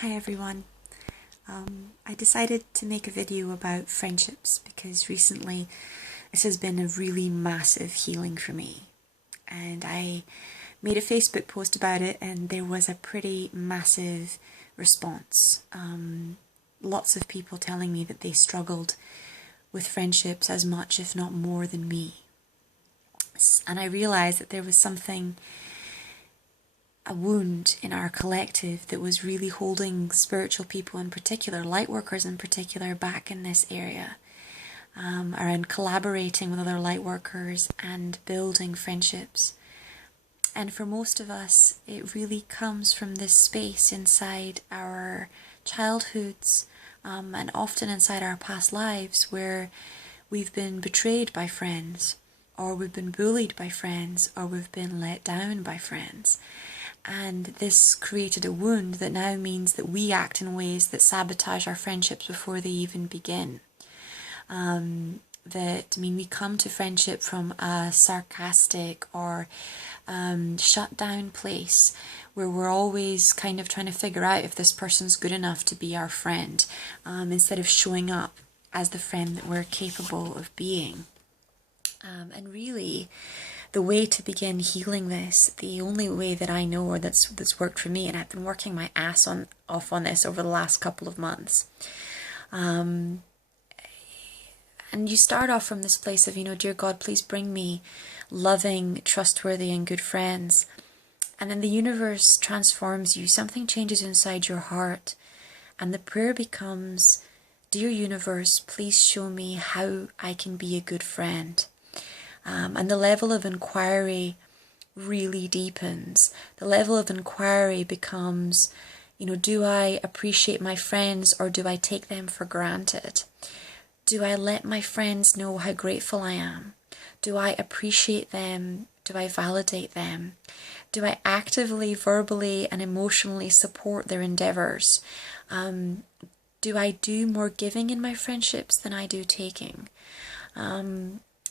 Hi everyone. I decided to make a video about friendships because recently this has been a really massive healing for me. And I made a Facebook post about it and there was a pretty massive response. Lots of people telling me that they struggled with friendships as much, if not more, than me. And I realised that there was a wound in our collective that was really holding spiritual people in particular, light workers in particular, back in this area, around collaborating with other light workers and building friendships. And for most of us, it really comes from this space inside our childhoods, and often inside our past lives, where we've been betrayed by friends, or we've been bullied by friends, or we've been let down by friends. And this created a wound that now means that we act in ways that sabotage our friendships before they even begin. We come to friendship from a sarcastic or shut down place where we're always kind of trying to figure out if this person's good enough to be our friend, instead of showing up as the friend that we're capable of being. And really, the way to begin healing this, the only way that I know or that's worked for me, and I've been working my ass off on this over the last couple of months. And you start off from this place of, dear God, please bring me loving, trustworthy, and good friends. And then the universe transforms you. Something changes inside your heart. And the prayer becomes, dear universe, please show me how I can be a good friend. And the level of inquiry really deepens. The level of inquiry becomes, do I appreciate my friends or do I take them for granted? Do I let my friends know how grateful I am? Do I appreciate them? Do I validate them? Do I actively, verbally and emotionally support their endeavours? Do I do more giving in my friendships than I do taking?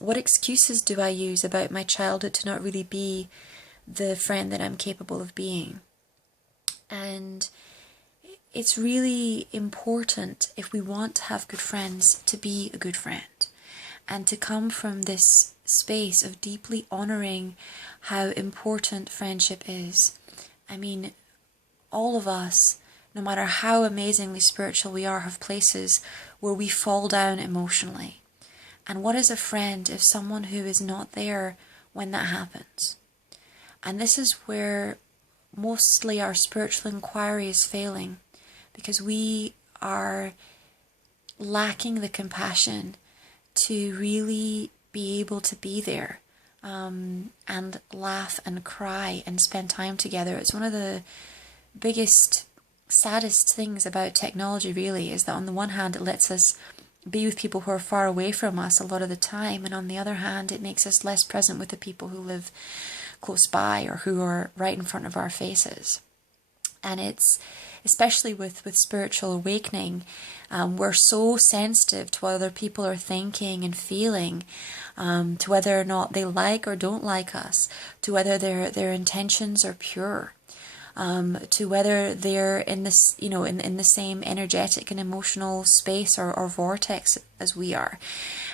What excuses do I use about my childhood to not really be the friend that I'm capable of being? And it's really important, if we want to have good friends, to be a good friend and to come from this space of deeply honouring how important friendship is. I mean, all of us, no matter how amazingly spiritual we are, have places where we fall down emotionally. And what is a friend if someone who is not there when that happens? And this is where mostly our spiritual inquiry is failing, because we are lacking the compassion to really be able to be there, and laugh and cry and spend time together. It's one of the biggest, saddest things about technology, really, is that on the one hand it lets us be with people who are far away from us a lot of the time, and on the other hand it makes us less present with the people who live close by or who are right in front of our faces. And it's especially with spiritual awakening, we're so sensitive to what other people are thinking and feeling, to whether or not they like or don't like us, to whether their intentions are pure, to whether they're in this, in the same energetic and emotional space or vortex as we are.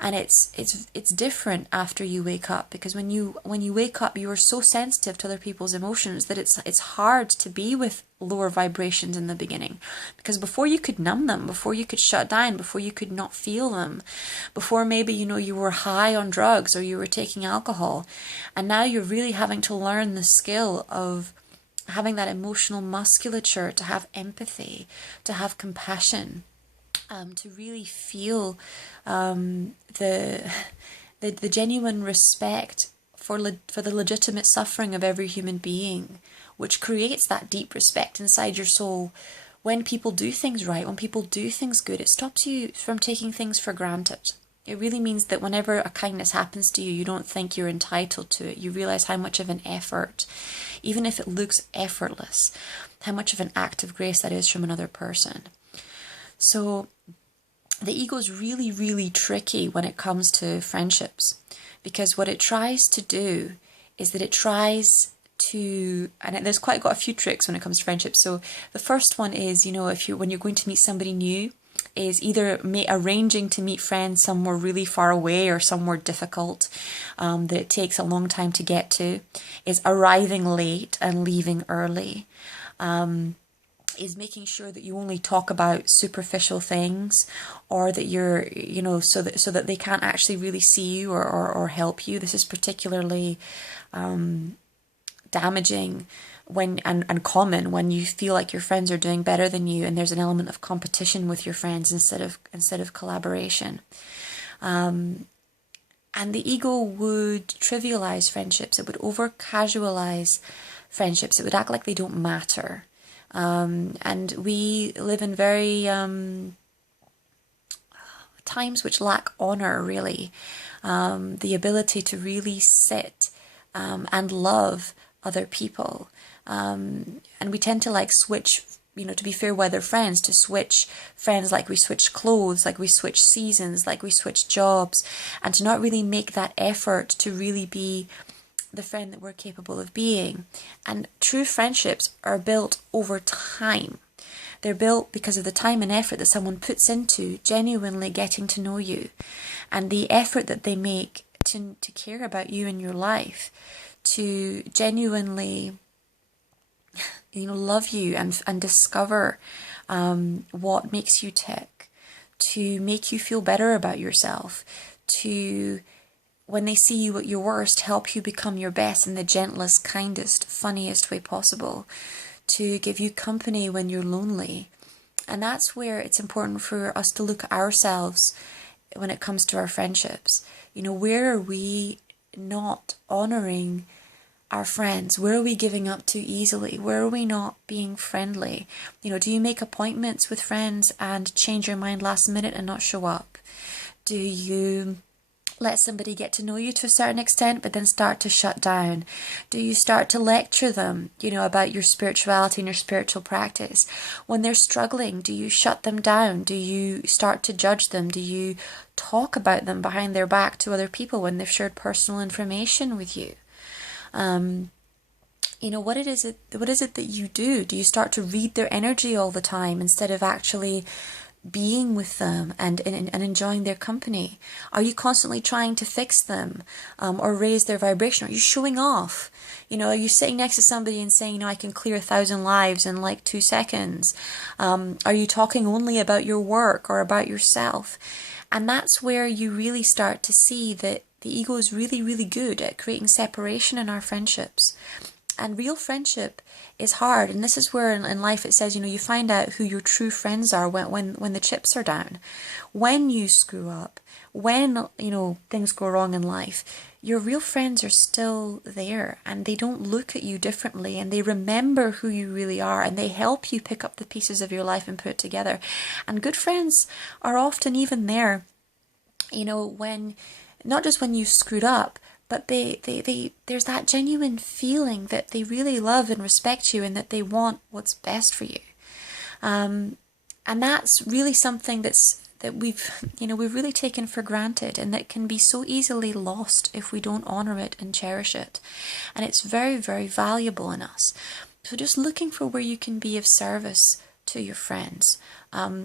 And it's different after you wake up, because when you wake up, you are so sensitive to other people's emotions that it's hard to be with lower vibrations in the beginning, because before you could numb them, before you could shut down, before you could not feel them, before maybe you were high on drugs or you were taking alcohol, and now you're really having to learn the skill of having that emotional musculature, to have empathy, to have compassion, to really feel the genuine respect for the legitimate suffering of every human being, which creates that deep respect inside your soul. When people do things right, when people do things good, it stops you from taking things for granted. It really means that whenever a kindness happens to you, you don't think you're entitled to it. You realize how much of an effort, even if it looks effortless, how much of an act of grace that is from another person. So the ego is really, really tricky when it comes to friendships, because what it tries to do is that it tries and there's quite got a few tricks when it comes to friendships. So the first one is, when you're going to meet somebody new, is either arranging to meet friends somewhere really far away or somewhere difficult that it takes a long time to get to, is arriving late and leaving early, is making sure that you only talk about superficial things, or that you're, so that they can't actually really see you or help you. This is particularly damaging and common when you feel like your friends are doing better than you, and there's an element of competition with your friends instead of collaboration. And the ego would trivialize friendships. It would over casualize friendships. It would act like they don't matter. And we live in very times which lack honor, really. The ability to really sit and love other people. And we tend to switch, to be fair weather friends, to switch friends like we switch clothes, like we switch seasons, like we switch jobs, and to not really make that effort to really be the friend that we're capable of being. And true friendships are built over time. They're built because of the time and effort that someone puts into genuinely getting to know you, and the effort that they make to care about you and your life, to genuinely love you and discover what makes you tick, to make you feel better about yourself, to, when they see you at your worst, help you become your best in the gentlest, kindest, funniest way possible, to give you company when you're lonely. And that's where it's important for us to look at ourselves when it comes to our friendships. Where are we not honouring our friends? Where are we giving up too easily? Where are we not being friendly? Do you make appointments with friends and change your mind last minute and not show up? Do you let somebody get to know you to a certain extent but then start to shut down? Do you start to lecture them, about your spirituality and your spiritual practice? When they're struggling, do you shut them down? Do you start to judge them? Do you talk about them behind their back to other people when they've shared personal information with you? What is it that you do? Do you start to read their energy all the time instead of actually being with them and enjoying their company? Are you constantly trying to fix them or raise their vibration? Are you showing off? Are you sitting next to somebody and saying, I can clear 1,000 lives in 2 seconds? Are you talking only about your work or about yourself? And that's where you really start to see that the ego is really, really good at creating separation in our friendships. And real friendship is hard. And this is where in life it says, you find out who your true friends are when the chips are down. When you screw up, when, things go wrong in life, your real friends are still there, and they don't look at you differently, and they remember who you really are, and they help you pick up the pieces of your life and put it together. And good friends are often even there, when, not just when you've screwed up, but there's that genuine feeling that they really love and respect you, and that they want what's best for you. And that's really something that we've really taken for granted, and that can be so easily lost if we don't honor it and cherish it. And it's very, very valuable in us. So just looking for where you can be of service to your friends,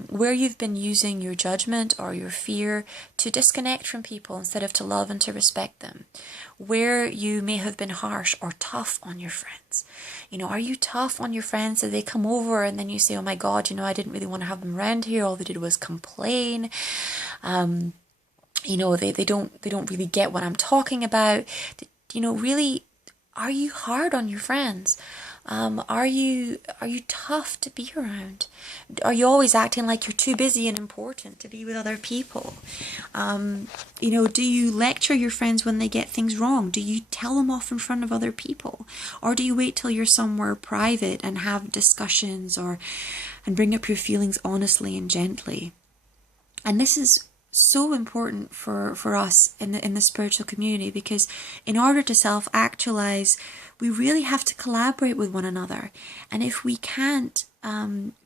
where you've been using your judgment or your fear to disconnect from people instead of to love and to respect them, where you may have been harsh or tough on your friends. Are you tough on your friends that they come over and then you say, oh my God, I didn't really want to have them around here, all they did was complain, they don't really get what I'm talking about. Really, are you hard on your friends? Are you tough to be around? Are you always acting like you're too busy and important to be with other people? Do you lecture your friends when they get things wrong? Do you tell them off in front of other people? Or do you wait till you're somewhere private and have discussions and bring up your feelings honestly and gently? And this is so important for us in the spiritual community, because in order to self-actualize, we really have to collaborate with one another. And if we can't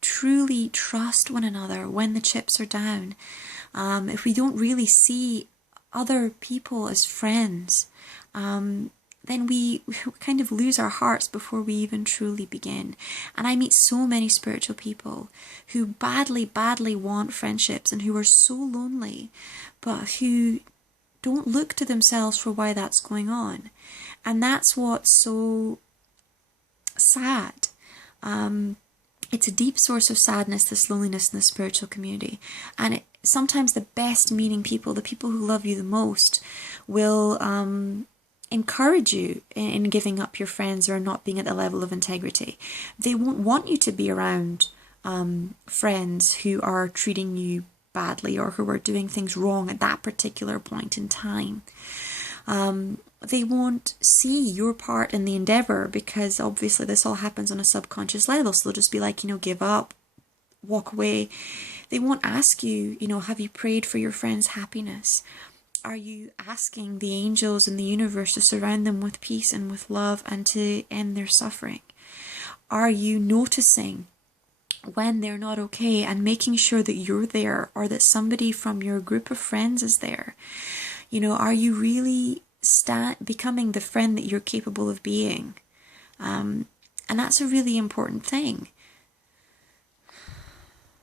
truly trust one another when the chips are down, if we don't really see other people as friends, then we kind of lose our hearts before we even truly begin. And I meet so many spiritual people who badly, badly want friendships and who are so lonely, but who don't look to themselves for why that's going on. And that's what's so sad. It's a deep source of sadness, this loneliness in the spiritual community. And sometimes the best meaning people, the people who love you the most, will encourage you in giving up your friends or not being at the level of integrity. They won't want you to be around friends who are treating you badly or who are doing things wrong at that particular point in time. They won't see your part in the endeavour, because obviously this all happens on a subconscious level. So they'll just be like, give up, walk away. They won't ask you, have you prayed for your friend's happiness? Are you asking the angels in the universe to surround them with peace and with love and to end their suffering? Are you noticing when they're not okay and making sure that you're there, or that somebody from your group of friends is there? Are you really becoming the friend that you're capable of being? And that's a really important thing.